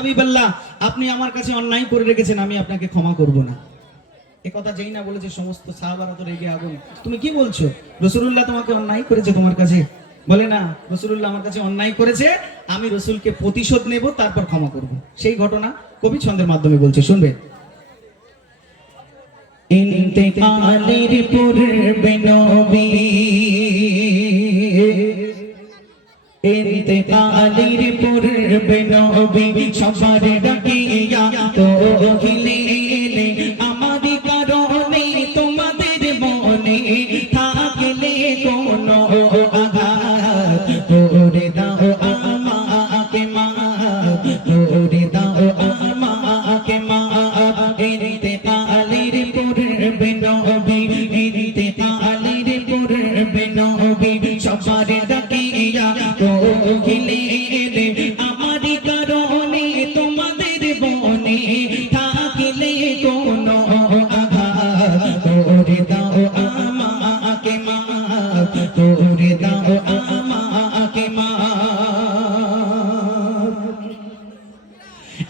হাবিবাল্লাহ, আপনি আমার কাছে অন্যায় করে রেখেছেন, আমি আপনাকে ক্ষমা করব না। এ কথা যেই না বলেছে, সমস্ত সাহাবারা তো রেগে আগুন। তুমি কি বলছো? রসুল্লাহ তোমাকে অন্যায় করেছে তোমার কাছে? বলে না রসুল্লাহ আমার কাছে অন্যায় করেছে, আমি রসুলকে প্রতিশোধ নেব, তারপর ক্ষমা করব। সেই ঘটনা কবি ছন্দের মাধ্যমে বলছে শুনবে ইন্তেকালের পূর্বে নবী ইন্তেকালের পূর্বে নবী সবার ডাকিয়া তো হিলেলে আমারই কারণে তোমাদের মনে থাকলে কোনো আঘাত। করে দাও আমাকে মা করে দাও আমাকে মা ইন্তেকালের পূর্বে নবী ইন্তেকালের পূর্বে নবী সবার ডাকিয়া তো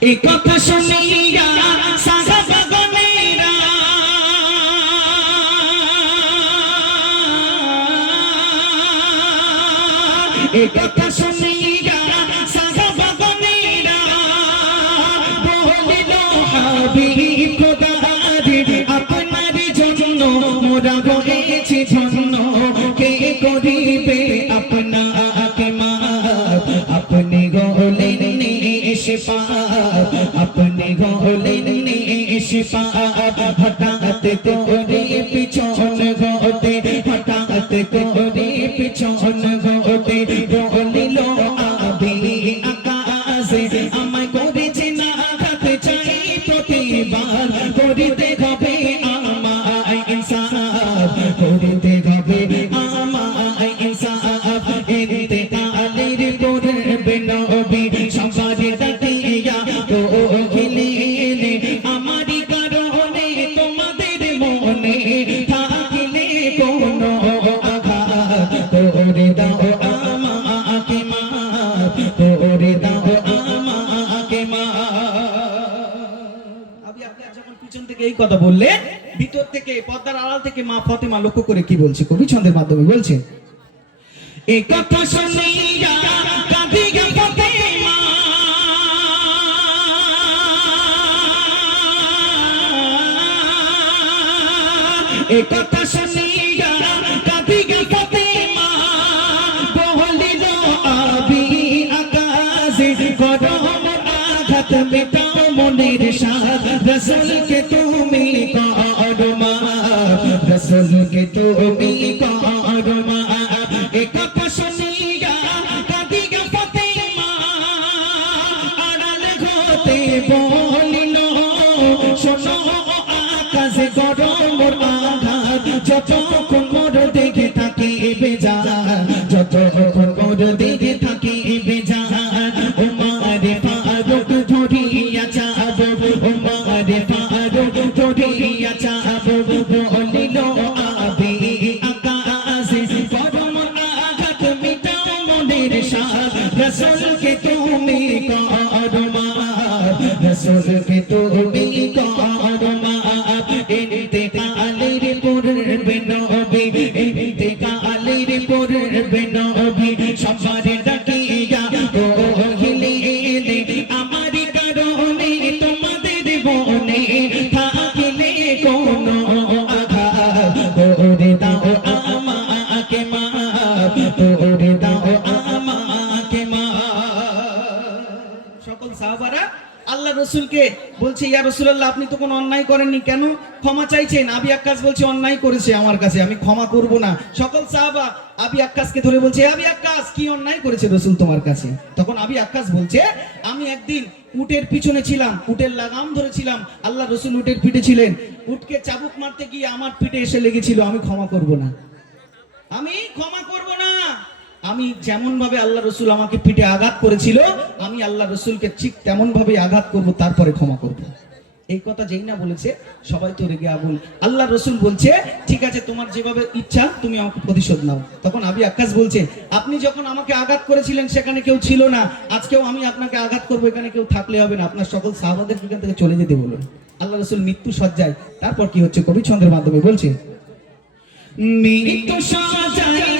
এ কথা শুনিয়া সাহাবাগণেরা এ কথা শুনিয়া সাহাবাগণেরা বলিল হাবিব খোদারে আপনার জন্য মোরা হয়েছি ধন্য। কে করিবে আপনাকে মা আপনি গলেন এসে পা আপনি গলেন নিশ পা হঠাৎ করে পিছন গতে হঠাৎ করে পিছন থেকে এই কথা বললে, ভিতর থেকে, পর্দার আড়াল থেকে মা ফতেমা লক্ষ্য করে কি বলছে? কবি ছন্দের মাধ্যমে বলছে এই কথা আঘাত মনের সাথ রসুলকে তুমি করো মা রসুলকে তুমি করো মা এ কথা শুনিয়া কাঁদিয়া ফতেমা, আড়াল হতে বলিল, শোনো, আকাশে গরম আঘাত, যতক্ষণ মোর দেখে থাকে বেজা আঘাত মিটাও মনের সাথ রসুলকে তুমি করো মা। রসুলকে তুমি করো রসুলকে বলছে, ইয়া রসুল্লাহ আপনি তো কোনো অন্যায় করেননি কেন? ক্ষমা চাইছেন। আবি আক্কাস বলছে, অন্যায় করেছে আমার কাছে, আমি ক্ষমা করব না। সকল সাহাবা আবি আক্কাসকে ধরে বলছে আবি আক্কাস, কি অন্যায় করেছে রসুল তোমার কাছে? তখন আবি আক্কাস বলছে, আমি একদিন উটের পিছনে ছিলাম, উটের লাগাম ধরেছিলাম, আল্লাহ রসুল উটের পিঠে ছিলেন। উটকে চাবুক মারতে গিয়ে আমার পিঠে এসে লেগেছিল, আমি ক্ষমা করব না। আমি ক্ষমা করব না। আমি যেমন ভাবে আল্লাহ রসুল আমাকে পিঠে আঘাত করেছিল, আমি আল্লাহ রসুলকে ঠিক তেমন ভাবে আঘাত করব, তারপরে ক্ষমা করব। এই কথা যেই না বলেছে, সবাই তো রেগে আগুন। আল্লাহ রসুল বলছে, ঠিক আছে, তোমার যেভাবে ইচ্ছা, তুমি আমাকে প্রতিশোধ নাও। তখন আবি আকাশ বলছে, আপনি যখন আমাকে আঘাত করেছিলেন, সেখানে কেউ ছিল না। আজকেও আমি আপনাকে আঘাত করব, এখানে কেউ থাকলে হবে না। আপনার সকল সাহাবাদের এখান থেকে চলে যেতে বলুন। আল্লাহ রসুল মৃত্যু সজ্জায়। তারপর কি হচ্ছে? কবি ছন্দের মাধ্যমে বলছে, মৃত্যু সজ্জায়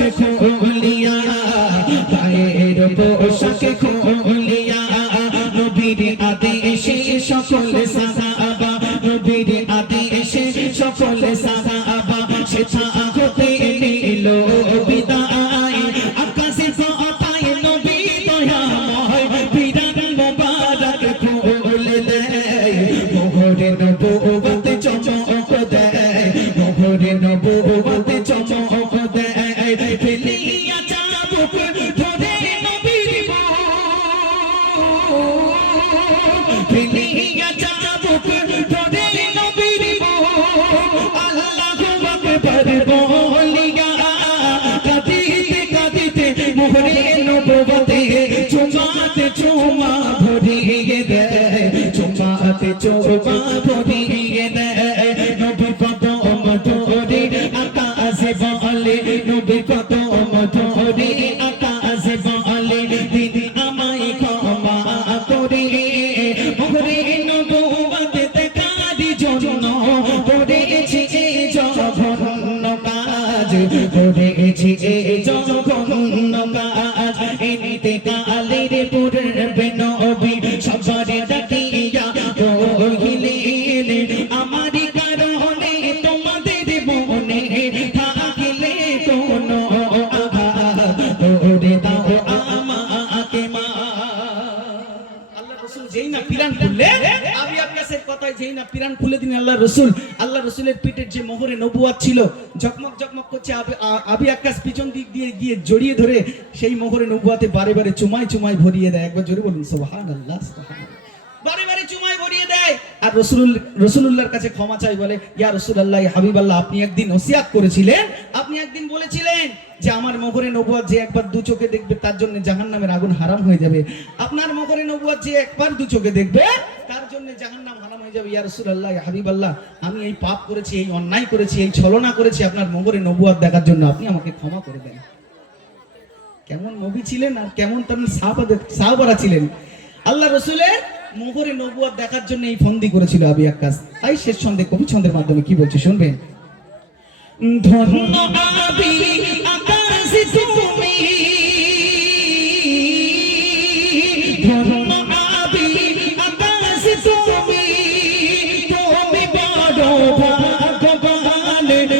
পোশাক খুলিয়া গায়ের পোশাক খুলিয়া, নবীর আদেশে সকল সাহাবা, নবীর আদেশে সকল সাহাবা সেটা হতে নিল বিদায়। আকাশে পাতায় নবী দয়াময় বিরান মোবারক খুলে দেয়। মোহরে নবুবত চমক দেয় মোহরে নবুবত চুমাতে চুমা ভরিয়ে দেয় চুমাতে চুমা ভরিয়ে দেয়। কথায় যেই না পিরান খুলে দিন আল্লাহ রসুল, আল্লাহ রসুলের পিঠের যে মোহরে নবুয়াত ছিল, ঝকমক ঝকমক করছে আবি- আকাশ পিছন দিক দিয়ে গিয়ে জড়িয়ে ধরে সেই মোহরে নবুয়াতে বারে বারে চুমাই চুমাই ভরিয়ে দেয়। একবার জোরে বলুন সোহান আল্লাহ বারে বারে চুমাই ভরিয়ে দেয় আর রসুল রসুলুল্লাহর কাছে ক্ষমা চাই বলে, ইয়া রসুল্লাহ হাবিব আল্লাহ আপনি একদিন ওসিয়াত করেছিলেন? আপনি একদিন বলেছিলেন যে আমার মগরে নবুয়াত যে একবার দু চোখে দেখবে, তার জন্য জাহান্নামের আগুন হারাম হয়ে যাবে। আপনার মগরে নবুয়াত যে একবার দু চোখে দেখবে, তার জন্য জাহান্নাম হারাম হয়ে যাবে। ইয়া রসুল্লাহ হাবিব আল্লাহ আমি এই পাপ করেছি, এই অন্যায় করেছি, এই ছলনা করেছি, আপনার মগরে নবুয়াত দেখার জন্য আপনি আমাকে ক্ষমা করে দেন। কেমন নবী ছিলেন আর কেমন তার সাহাবারা ছিলেন। আল্লাহ রসুলের মোহরে নবুয়াত দেখার জন্য এই ফন্দি করেছিল আবি আকাশ তাই শেষ ছন্দে কবি ছন্দের মাধ্যমে কি বলছে শুনবেন?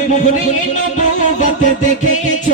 মোহরে নবুয়াত দেখেছ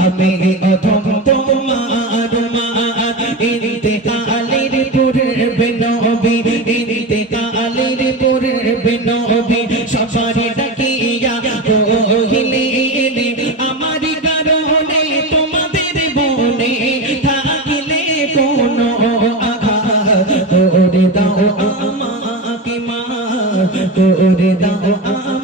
আমি অধম তোমার মার ইন্তেকালের পূর্বে নবী ইন্তেকালের পূর্বে নবী সবারে ডাকিয়া কহিলেন আমার কারণে তোমাদের মনে থাকিলে মা দাও আমাকে